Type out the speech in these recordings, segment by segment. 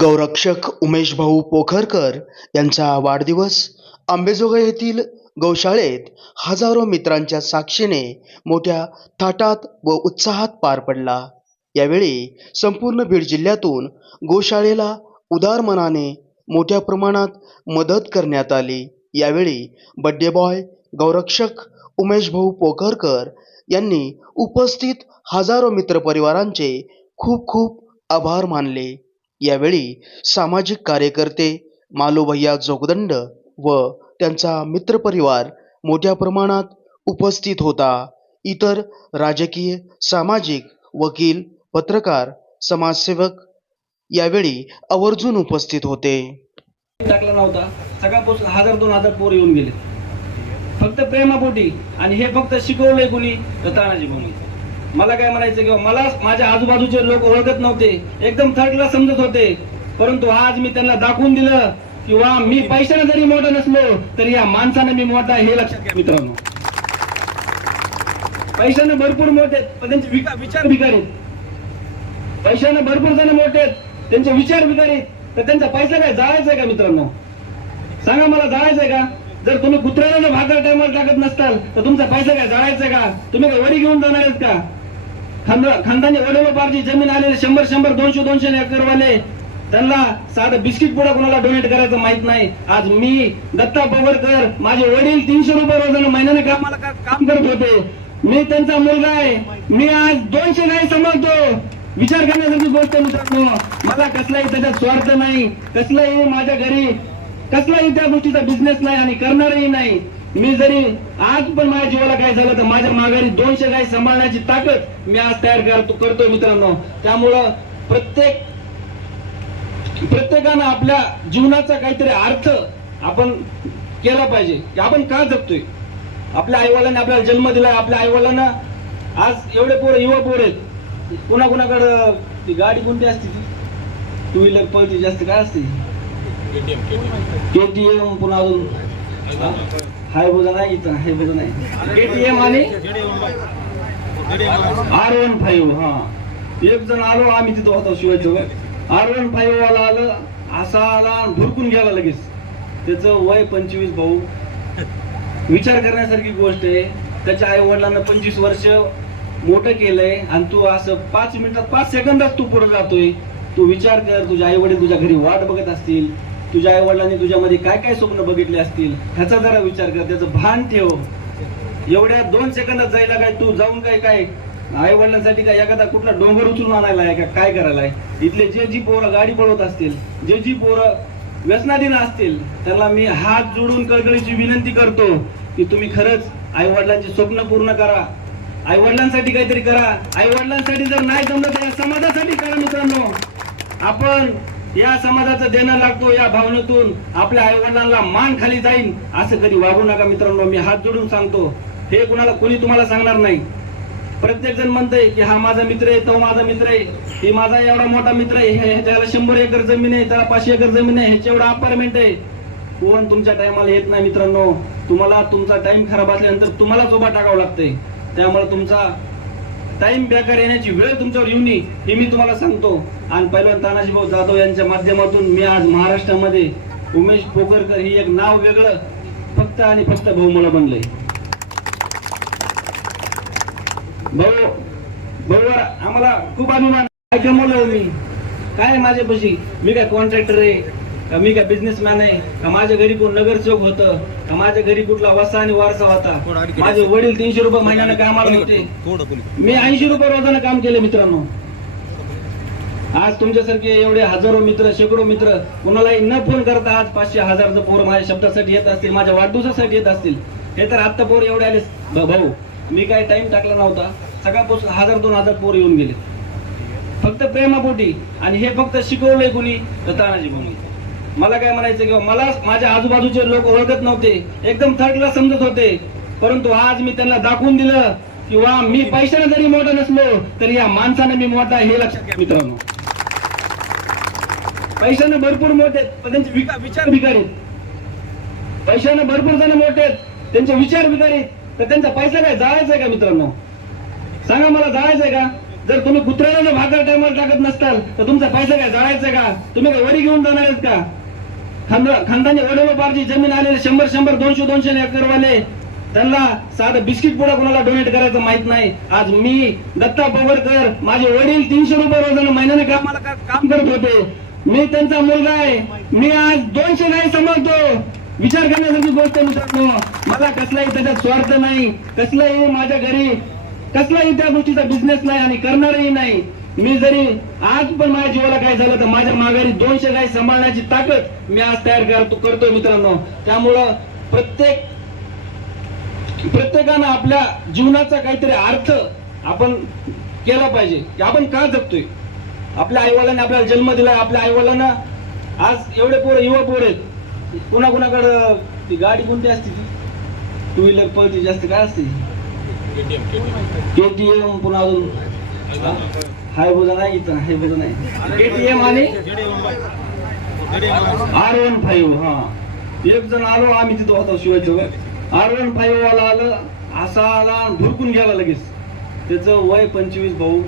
गौरक्षक उमेश भाऊ पोखरकर यांचा वाढदिवस आंबेजोगाई येथील गौशाळेत हजारो मित्रांच्या साक्षीने मोठ्या थाटात व उत्साहात पार पडला. यावेळी संपूर्ण बीड जिल्ह्यातून गोशाळेला उदार मनाने मोठ्या प्रमाणात मदत करण्यात आली. यावेळी बड्डे बॉय गौरक्षक उमेश भाऊ पोखरकर यांनी उपस्थित हजारो मित्रपरिवारांचे खूप खूप आभार मानले. यावेळी सामाजिक कार्यकर्ते मालोभैया जोगदंड व त्यांचा मित्रपरिवार मोठ्या प्रमाणात उपस्थित होता. इतर राजकीय सामाजिक वकील पत्रकार समाजसेवक यावेळी आवर्जून उपस्थित होते. टाकला नव्हता. सकाळपासून हजार दोन हजार पोर येऊन गेले. फक्त प्रेमापोटी आणि हे फक्त शिकवलंय कुणी? तर तानाजी भूमी मला काय म्हणायचं किंवा मला माझ्या आजूबाजूचे लोक ओळखत नव्हते. एकदम थर्ड क्लास समजत होते. परंतु आज मी त्यांना दाखवून दिलं किंवा मी पैशाने जरी मोठा नसलो तरी या माणसाने मी मोठा आहे हे लक्षात घ्या मित्रांनो. पैशाने भरपूर मोठे आहेत, पण त्यांचे विचार भिकारी पैशाने भरपूर जण मोठे आहेत त्यांचे विचार भिकारी तर त्यांचा पैसा काय जायचा आहे का मित्रांनो? सांगा मला जायचं आहे का? जर तुम्ही कुत्र्याला भाकर टायमाला टाकत नसताल तर तुमचा पैसा काय जाळायचा का? तुम्ही काय वरी घेऊन जाणार आहेत का? खानदानी वडिलोपार्जी जमीन आलेले शंभर शंभर दोनशे दोनशे एकरवाले त्यांना साधं बिस्किट पुढे कोणाला डोनेट करायचं माहीत नाही. आज मी दत्ता पवरकर माझे वडील तीनशे रुपये रोजानं महिन्याने कामाला काम करत होते. मी त्यांचा मुलगा आहे. मी आज दोनशे गाई सांभाळतो. विचार करण्यासारखी गोष्ट मित्रांनो. मला कसलाही त्याच्यात स्वार्थ नाही. कसलाही माझ्या घरी कसलाही त्या गोष्टीचा बिझनेस नाही आणि करणारही नाही. मी जरी आज पण माझ्या जीवाला काय झालं तर माझ्या माघारी दोनशे गाई सांभाळण्याची ताकद मी आज तयार करतो करतोय मित्रांनो. त्यामुळं प्रत्येक प्रत्येकानं आपल्या जीवनाचा काहीतरी अर्थ आपण केला पाहिजे. की आपण का जगतोय? आपल्या आईवडिलांनी आपल्याला जन्म दिला आपल्या आईवडिलांना आज एवढे पोर युवा पोर आहेत. कुणा कुणाकडं ती गाडी कोणती असते ती? टू व्हीलर पळती जास्त काय असते केटीएम पुन्हा अजून. हाय बोला नाही इथं हाय बोला नाही. केटीएम आणि आर वन फाईव्ह हा. एक जण आलो आम्ही तिथं होतो शिवाजीवर आर वन फाईव्ह वाला आलं असा आला धुरकून भुरकून गेला लगेच. त्याचं वय पंचवीस भाऊ. विचार करण्यासारखी गोष्ट आहे. त्याच्या आई वडिलांना पंचवीस वर्ष मोठं केलंय आणि तू असं पाच मिनिटात पाच सेकंदात तू पुढे जातोय. तू विचार कर तुझ्या आई वडील तुझ्या घरी वाट बघत असतील. तुझ्या आई वडिलांनी तुझ्यामध्ये काय काय स्वप्न बघितले असतील ह्याचा जरा विचार कर त्याचं भान ठेव. एवढ्या दोन सेकंदात जायला काय तू जाऊन काय काय? आई वडिलांसाठी काय एखादा कुठला डोंगर उचलून आणायला आहे का? काय करायला आहे? इथले जे जी पोरं गाडी पळवत असतील जे जी पोरं व्यसनाधीन असतील त्याला मी हात जोडून कळकळीची विनंती करतो की तुम्ही खरंच आई वडिलांची स्वप्न पूर्ण करा. आई वडिलांसाठी काहीतरी करा. आई वडिलांसाठी जर नाही जमलं तर या समाजासाठी करा मित्रांनो. आपण या समाजाचं देणं लागतो या भावनेतून आपल्या आई वडिलांना मान खाली जाईल असं कधी वागू नका मित्रांनो मी हात जोडून सांगतो. हे कुणाला कोणी तुम्हाला सांगणार नाही. प्रत्येक जण म्हणतंय की हा माझा मित्र आहे तो माझा मित्र आहे. ही माझा एवढा मोठा मित्र आहे. हे- शंभर एकर जमीन आहे त्याला पाचशे एकर जमीन आहे. ह्याच्या एवढा अपार्टमेंट आहे. कोण तुमच्या टायमाला येत नाही मित्रांनो. तुम्हाला तुमचा टाइम खराब असल्यानंतर तुम्हालाच उभा टाकावं लागतंय. त्यामुळे तुमचा टाइम बेकार येण्याची वेळ तुमच्यावर येऊ नये हे मी तुम्हाला सांगतो. आणि पहिला तानाजीभाऊ जाधव यांच्या माध्यमातून मी आज महाराष्ट्रामध्ये उमेश पोकरकर ही एक नाव वेगळं फक्त आणि फक्त भाऊ मला बनलंय. भाऊ भाऊ आम्हाला खूप अभिमान काय कमवलं हो मी? काय माझ्यापाशी? मी काय कॉन्ट्रॅक्टर आहे? का मी काय बिझनेसमॅन आहे? का माझ्या घरी कोण नगरसेवक होतं? का माझ्या घरी कुठला वसा आणि वारसा होता? माझे वडील तीनशे रुपये महिन्यानं कामाला होते. मी ऐंशी रुपये रोजानं काम केले मित्रांनो. आज तुमच्यासारखे एवढे हजारो मित्र शेकडो मित्र कोणालाही न फोन करता आज पाचशे हजारचं पोर माझ्या शब्दासाठी येत असतील माझ्या वाढदिवसासाठी येत असतील. हे तर आत्ता पोर एवढे आले. भाऊ मी काय टाइम टाकला नव्हता. सकाळपासून हजार दोन हजार पोर येऊन गेले. फक्त प्रेमापोटी आणि हे फक्त शिकवलंय कुणी? तर तानाजी भूमी मला काय म्हणायचं किंवा मला माझ्या आजूबाजूचे लोक ओळखत नव्हते. एकदम थर्ड क्लास समजत होते. परंतु आज मी त्यांना दाखवून दिलं किंवा मी पैशाने जरी मोठा नसलो तरी या माणसाने मी मोठा हे लक्षात घ्या मित्रांनो. पैशाने भरपूर मोठे पण त्यांचे विचार भिकारी पैशाने भरपूर जण मोठे आहेत त्यांचे विचार भिकारी तर त्यांचा पैसा काय जायचा आहे का मित्रांनो? सांगा मला जायचं आहे का? जर तुम्ही कुत्र्याला भाकर टायमाला टाकत नसताल तर तुमचा पैसा काय जाळायचा का? तुम्ही काय वरी घेऊन जाणार आहेत का? खानदा खानदानी वडिलोपारची जमीन आलेले शंभर शंभर दोनशे दोनशे एकरवाले त्यांना साधं बिस्किट पुढे कोणाला डोनेट करायचं माहीत नाही. आज मी दत्ता पवारकर माझे वडील तीनशे रुपये रोजानं महिन्याने कामाला काम करत होते. मी त्यांचा मुलगा आहे. मी आज दोनशे नाही सांभाळतो विचार करण्यासारखी गोष्ट मित्रांनो. मला कसलाही त्याच्यात स्वार्थ नाही. कसलाही माझ्या घरी कसलाही त्या गोष्टीचा बिझनेस नाही आणि करणारही नाही. मी जरी आज पण माझ्या जीवाला काय झालं तर माझ्या माघारी दोनशे गाई सांभाळण्याची ताकद मी आज तयार करतो करतोय मित्रांनो. त्यामुळं प्रत्येक प्रत्येकानं आपल्या जीवनाचा काहीतरी अर्थ आपण केला पाहिजे. की आपण का जगतोय? आपल्या आईवडिलांनी आपल्याला जन्म दिला आपल्या आईवडिलांना आज एवढे पोरं युवा पोर आहेत. कुणा कुणाकडं ती गाडी कोणती असते ती? टू व्हीलर पळती जास्त काय असते केटीएम पुन्हा अजून? हाय बोजा नाही इथं हाय बोजा नाही. केटीएम आणि? आर वन फाईव्ह हा. एक जण आलो आम्ही तिथं होतो शिवाजी आर वन फाईव्ह वाला आलं असा आला धुरकून भुरकून गेला लगेच. त्याचं वय पंचवीस भाऊ.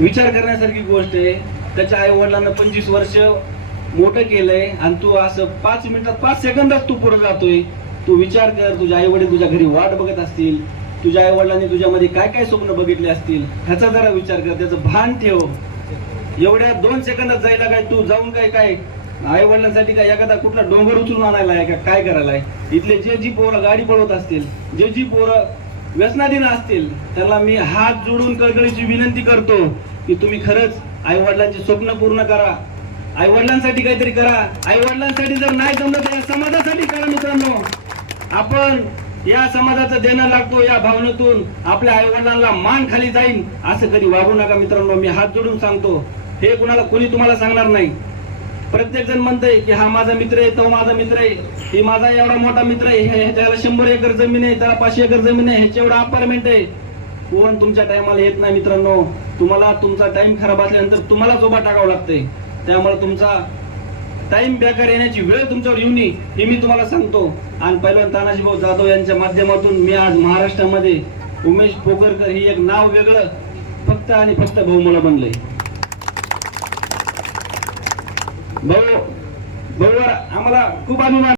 विचार करण्यासारखी गोष्ट आहे. त्याच्या आई वडिलांना पंचवीस वर्ष मोठं केलंय आणि तू असं पाच मिनिटात पाच सेकंदात तू पुढे जातोय. तू विचार कर तुझ्या आई वडील तुझ्या घरी वाट बघत असतील. तुझ्या आई वडिलांनी तुझ्यामध्ये काय काय स्वप्न बघितले असतील ह्याचा जरा विचार कर त्याचं भान ठेव. एवढ्या दोन सेकंदात जायला काय तू जाऊन काय काय? आई वडिलांसाठी काय एखादा कुठला डोंगर उचलून आणायला आहे का? काय करायला आहे? इथले जे जी पोरं गाडी पळवत असतील जे जी पोरं व्यसनाधीन असतील त्याला मी हात जोडून कळकळीची विनंती करतो की तुम्ही खरंच आई वडिलांची स्वप्न पूर्ण करा. आई वडिलांसाठी काहीतरी करा. आई वडिलांसाठी जर नाही जमलं तर या समाजासाठी करा मित्रांनो. आपण या समाजाचं देणं लागतो या भावनेतून आपल्या आई वडिलांना मान खाली जाईल असं कधी वागू नका मित्रांनो मी हात जोडून सांगतो. हे कुणाला कोणी तुम्हाला सांगणार नाही. प्रत्येक जण म्हणतंय की हा माझा मित्र आहे तो माझा मित्र आहे. ही माझा एवढा मोठा मित्र आहे हे- त्याला शंभर एकर जमीन आहे त्याला पाचशे एकर जमीन आहे ह्याच्या एवढा अपार्टमेंट आहे. कोण तुमच्या टायमाला येत नाही मित्रांनो. तुम्हाला तुमचा टाइम खराब असल्यानंतर तुम्हालाच उभा टाकावं लागतंय. त्यामुळे तुमचा टाइम बेकार येण्याची वेळ तुमच्यावर येऊ नये हे मी तुम्हाला सांगतो. आणि पहिलवान तानाजीभाऊ जाधव यांच्या माध्यमातून मी आज महाराष्ट्रामध्ये उमेश पोकरकर हे एक नाव वेगळं फक्त आणि फक्त भाऊ मला बनलंय. भाऊ भाऊवर आम्हाला खूप अभिमान